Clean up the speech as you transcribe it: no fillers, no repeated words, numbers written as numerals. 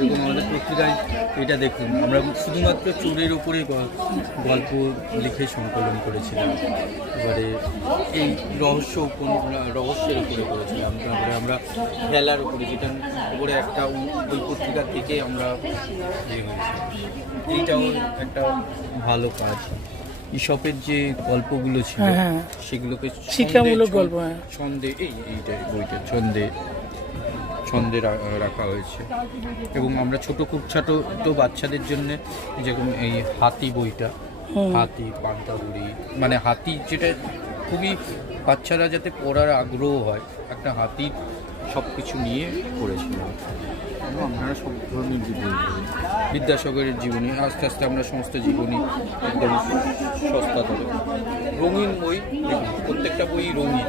এরকম আমাদের পত্রিকায় এটা দেখুন, আমরা শুধুমাত্র চোরের ওপরে গল্প লিখে সংকলন করেছিলাম। এবারে এই রহস্যের উপরে করেছিলাম, তারপরে আমরা খেলার উপরে, যেটার উপরে একটা ওই পত্রিকা থেকে আমরা ইয়ে হয়েছি। এইটাও একটা ভালো কাজ। ইসপের যে গল্পগুলো ছিল সেগুলোকে শিক্ষামূলক গল্প, ছন্দে এইটা বইটা ছন্দে রাখা হয়েছে। এবং আমরা খুব ছোট তো বাচ্চাদের জন্য যেরকম এই হাতি বইটা, হাতি পান্তাবুড়ি, মানে হাতি, যেটা খুবই বাচ্চারা যাতে পড়ার আগ্রহ হয়, একটা হাতি সব কিছু নিয়ে পড়েছিলাম। আপনারা সব ধরনের বই পড়েন। বিদ্যাসাগরের জীবনী, আস্তে আস্তে আমরা সমস্ত জীবনী একদম সস্তা করে রঙিন বই, প্রত্যেকটা বই রঙিন।